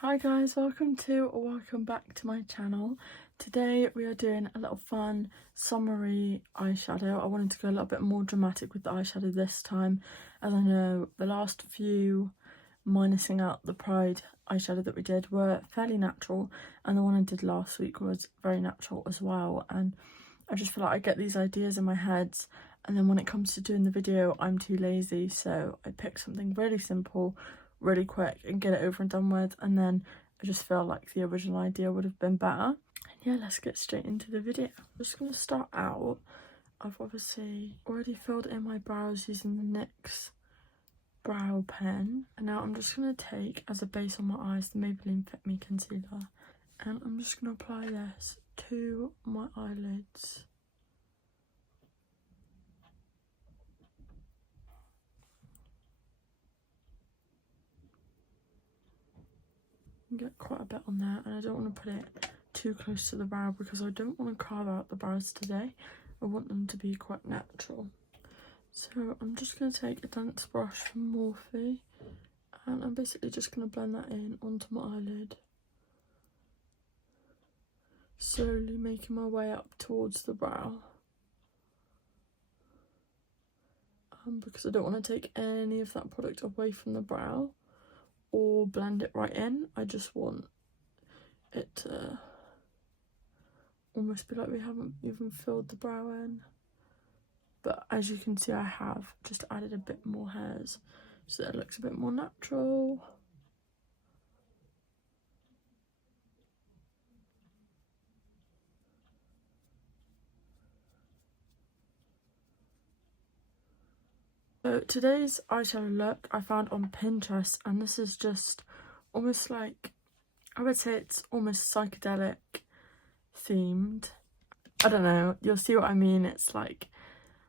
Hi guys, welcome back to my channel. Today we are doing a little fun summery eyeshadow. I wanted to go a little bit more dramatic with the eyeshadow this time, as I know the last few, minusing out the Pride eyeshadow that we did, were fairly natural, and the one I did last week was very natural as well. And I just feel like I get these ideas in my head, and then when it comes to doing the video I'm too lazy, so I pick something really simple, really quick, and get it over and done with. And then I just feel like the original idea would have been better. And yeah, let's get straight into the video. I'm just going to start out. I've obviously already filled in my brows using the NYX brow pen, and now I'm just going to take as a base on my eyes the Maybelline Fit Me concealer, and I'm just going to apply this to my eyelids. Get quite a bit on there, and I don't want to put it too close to the brow because I don't want to carve out the brows today. I want them to be quite natural. So I'm just going to take a dense brush from Morphe, and I'm basically just going to blend that in onto my eyelid, slowly making my way up towards the brow, because I don't want to take any of that product away from the brow or blend it right in. I just want it to almost be like we haven't even filled the brow in. But as you can see, I have just added a bit more hairs so that it looks a bit more natural. So today's eyeshadow look I found on Pinterest, and this is just almost like, I would say it's almost psychedelic themed. I don't know, you'll see what I mean. It's like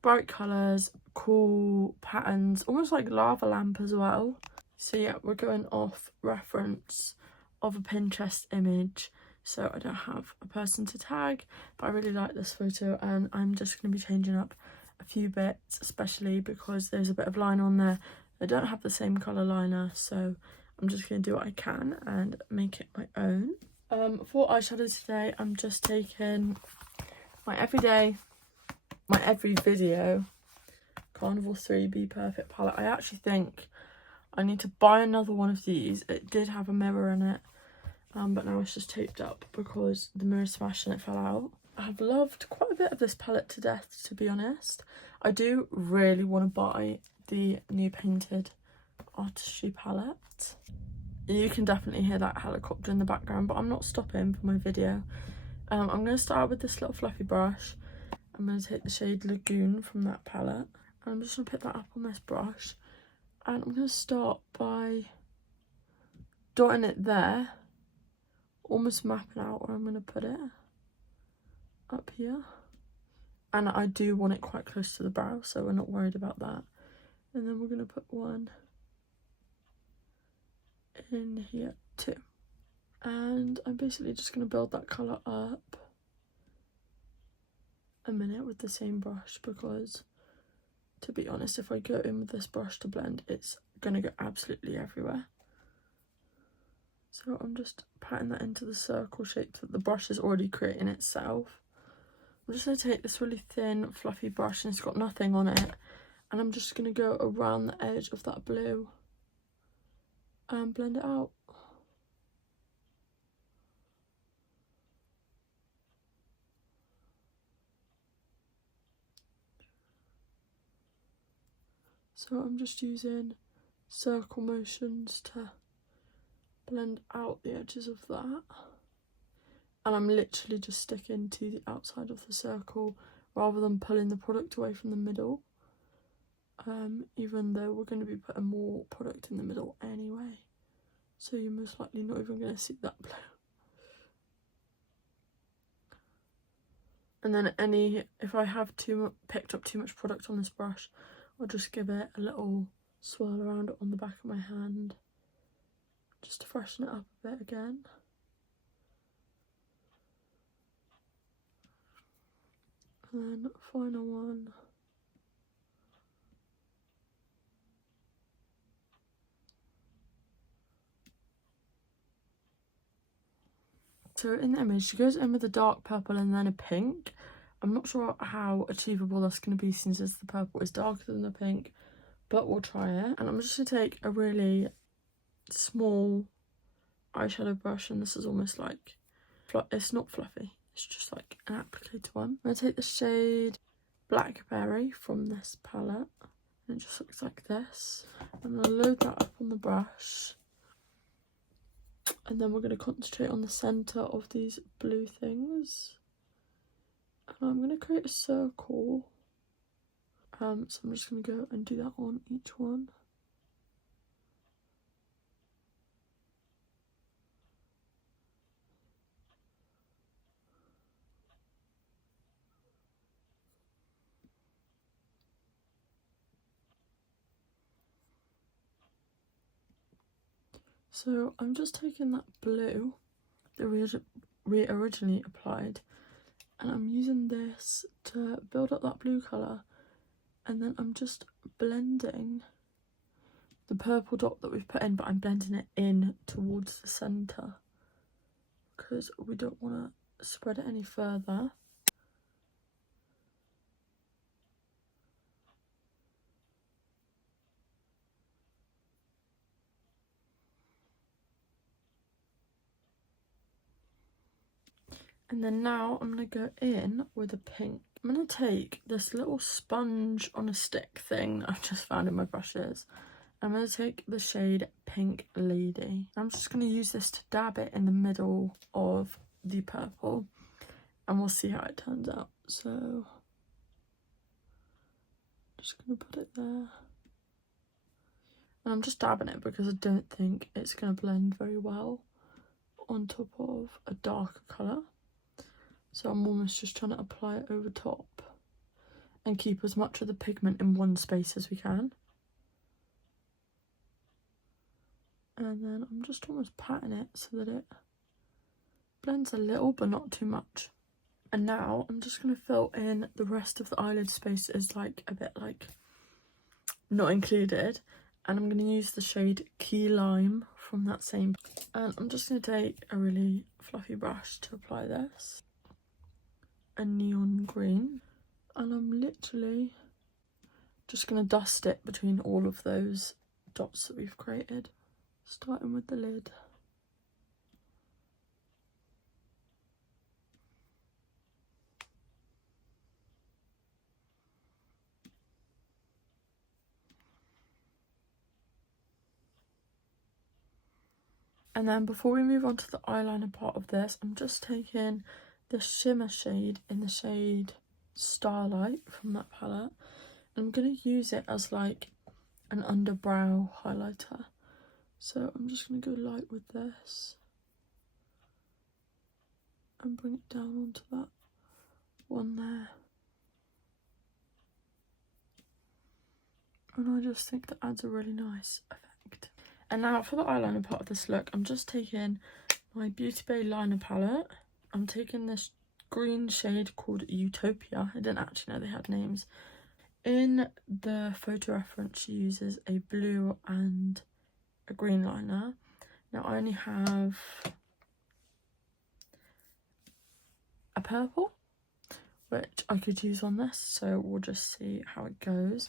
bright colours, cool patterns, almost like lava lamp as well. So yeah, we're going off reference of a Pinterest image, so I don't have a person to tag, but I really like this photo, and I'm just going to be changing up a few bits, especially because there's a bit of line on there. I don't have the same colour liner, so I'm just going to do what I can and make it my own. For eyeshadow today, I'm just taking my every video Carnival 3 Be Perfect palette. I actually think I need to buy another one of these. It did have a mirror in it, but now it's just taped up because the mirror smashed and it fell out. I have loved quite a bit of this palette to death, to be honest. I do really want to buy the new Painted Artistry palette. You can definitely hear that helicopter in the background, but I'm not stopping for my video. I'm going to start with this little fluffy brush. I'm going to take the shade Lagoon from that palette, and I'm just going to pick that up on this brush, and I'm going to start by dotting it there, almost mapping out where I'm going to put it up here. And I do want it quite close to the brow, so we're not worried about that. And then we're going to put one in here too. And I'm basically just going to build that colour up a minute with the same brush, because to be honest, if I go in with this brush to blend, it's going to go absolutely everywhere. So I'm just patting that into the circle shape that the brush is already creating itself. I'm just going to take this really thin fluffy brush, and it's got nothing on it, and I'm just going to go around the edge of that blue and blend it out. So I'm just using circle motions to blend out the edges of that. And I'm literally just sticking to the outside of the circle rather than pulling the product away from the middle. Even though we're going to be putting more product in the middle anyway. So you're most likely not even going to see that blue. And then if I have picked up too much product on this brush, I'll just give it a little swirl around it on the back of my hand, just to freshen it up a bit again. And then final one. So in the image, she goes in with a dark purple and then a pink. I'm not sure how achievable that's going to be since the purple is darker than the pink, but we'll try it. And I'm just going to take a really small eyeshadow brush, and this is almost like, it's not fluffy, it's just like an applicator one. I'm going to take the shade Blackberry from this palette, and it just looks like this. I'm going to load that up on the brush, and then we're going to concentrate on the centre of these blue things. And I'm going to create a circle. So I'm just going to go and do that on each one. So I'm just taking that blue that we originally applied, and I'm using this to build up that blue colour, and then I'm just blending the purple dot that we've put in, but I'm blending it in towards the centre because we don't want to spread it any further. And then now I'm going to go in with a pink. I'm going to take this little sponge on a stick thing that I've just found in my brushes. I'm going to take the shade Pink Lady. I'm just going to use this to dab it in the middle of the purple, and we'll see how it turns out. So just going to put it there. And I'm just dabbing it because I don't think it's going to blend very well on top of a darker colour. So I'm almost just trying to apply it over top and keep as much of the pigment in one space as we can. And then I'm just almost patting it so that it blends a little but not too much. And now I'm just going to fill in the rest of the eyelid spaces, like a bit like not included. And I'm going to use the shade Key Lime from that same. And I'm just going to take a really fluffy brush to apply this. A neon green. And I'm literally just going to dust it between all of those dots that we've created. Starting with the lid. And then before we move on to the eyeliner part of this, I'm just taking the shimmer shade in the shade Starlight from that palette. I'm going to use it as like an underbrow highlighter. So I'm just going to go light with this and bring it down onto that one there. And I just think that adds a really nice effect. And now for the eyeliner part of this look, I'm just taking my Beauty Bay liner palette. I'm taking this green shade called Utopia. I didn't actually know they had names. In the photo reference, she uses a blue and a green liner. Now I only have a purple, which I could use on this, so we'll just see how it goes.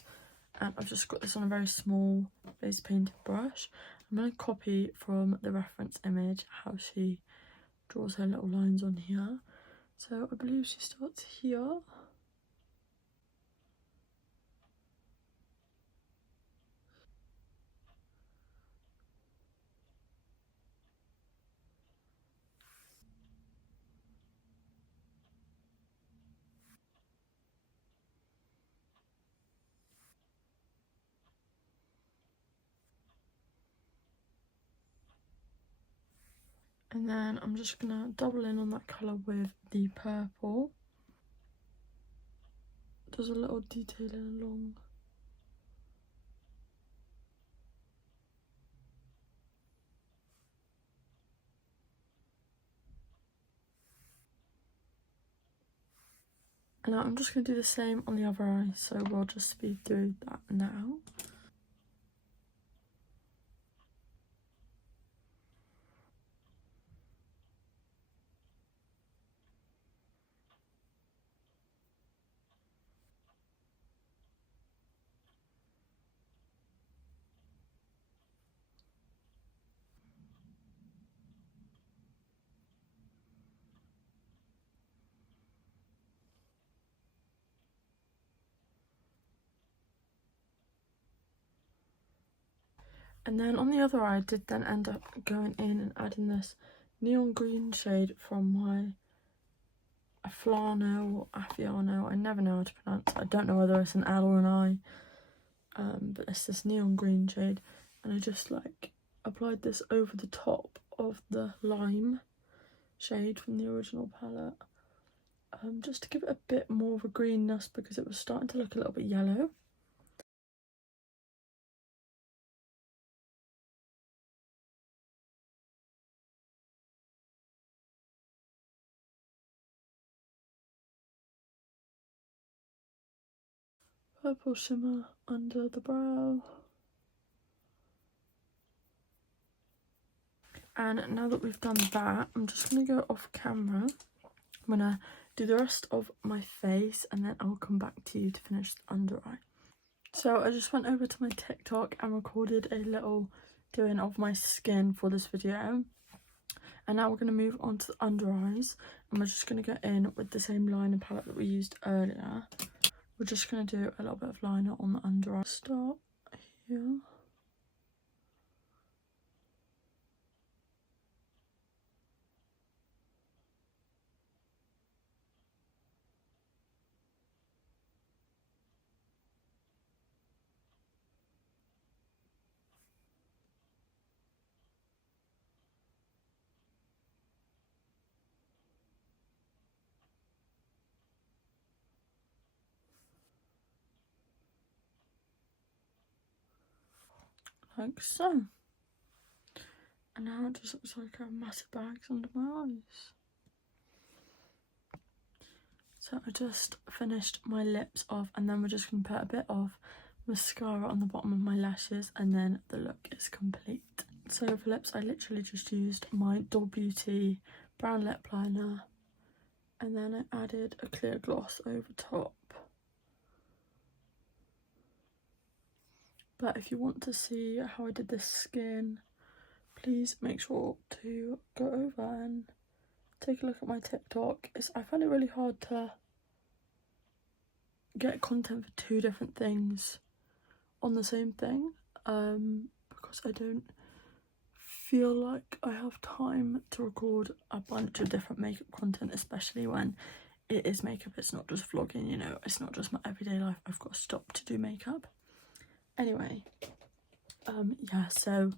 And I've just got this on a very small base painted brush. I'm going to copy from the reference image how she draws her little lines on here. So I believe she starts here. And then I'm just going to double in on that colour with the purple. Does a little detailing along. And now I'm just going to do the same on the other eye, so we'll just speed through that now. And then on the other eye, I did then end up going in and adding this neon green shade from my Affiano or Affiano. I never know how to pronounce it. I don't know whether it's an L or an I. But it's this neon green shade. And I just like applied this over the top of the lime shade from the original palette. Just to give it a bit more of a greenness because it was starting to look a little bit yellow. Purple shimmer under the brow. And now that we've done that, I'm just going to go off camera. I'm going to do the rest of my face and then I'll come back to you to finish the under eye. So I just went over to my TikTok and recorded a little doing of my skin for this video. And now we're going to move on to the under eyes. And we're just going to go in with the same liner palette that we used earlier. We're just going to do a little bit of liner on the under eye. Start here. Like so. And now it just looks like I have massive bags under my eyes. So I just finished my lips off and then we're just going to put a bit of mascara on the bottom of my lashes and then the look is complete. So for lips I literally just used my Doll Beauty brown lip liner and then I added a clear gloss over top. But if you want to see how I did this skin, please make sure to go over and take a look at my TikTok. I find it really hard to get content for two different things on the same thing because I don't feel like I have time to record a bunch of different makeup content, especially when it is makeup. It's not just vlogging, you know, it's not just my everyday life. I've got to stop to do makeup. Anyway, yeah, so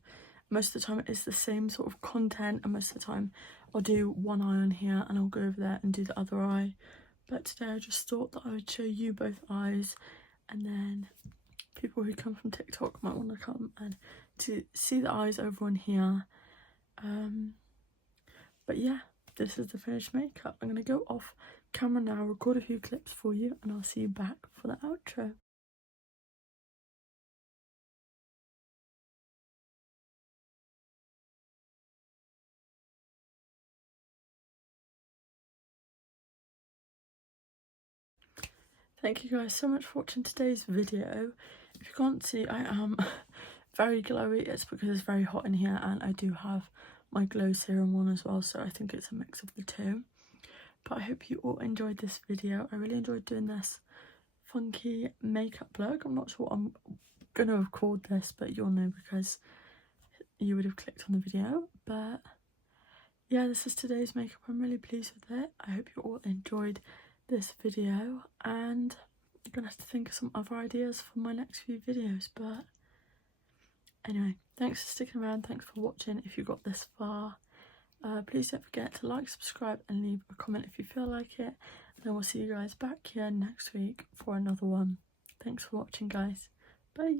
most of the time it is the same sort of content and most of the time I'll do one eye on here and I'll go over there and do the other eye. But today I just thought that I would show you both eyes and then people who come from TikTok might want to come and to see the eyes over on here. But yeah, this is the finished makeup. I'm going to go off camera now, record a few clips for you and I'll see you back for the outro. Thank you guys so much for watching today's video. If you can't see, I am very glowy. It's because it's very hot in here and I do have my glow serum on as well, so I think it's a mix of the two. But I hope you all enjoyed this video. I really enjoyed doing this funky makeup look. I'm not sure what I'm going to have called this, but you'll know because you would have clicked on the video. But yeah, this is today's makeup. I'm really pleased with it. I hope you all enjoyed this video and I'm gonna have to think of some other ideas for my next few videos. But anyway, thanks for sticking around, thanks for watching if you got this far. Please don't forget to like, subscribe and leave a comment if you feel like it, and then we'll see you guys back here next week for another one. Thanks for watching guys, bye.